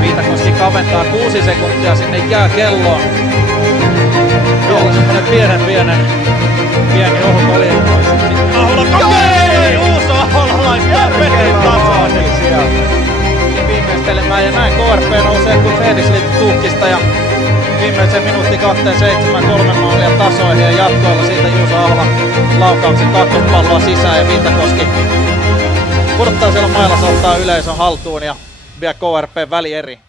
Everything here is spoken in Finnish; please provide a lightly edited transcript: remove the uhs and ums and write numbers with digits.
Viitakoski kaventaa 6 sekuntia sinne jääkelloon. Vielä semmonen pieni ohut oli. Juuso Aholalainen järvetin tasoon. Viimeistelemään ja näin KRP nousee kuin Felix Tuhkista ja viimeisen minuutti 27 3 maalia tasoihin ja jatkoilla siitä Juuso Ahola laukauksen kakkospalloa sisään ja Viitakoski pudottaa siellä mailassa, ottaa yleisön haltuun ja vie KRP välieri.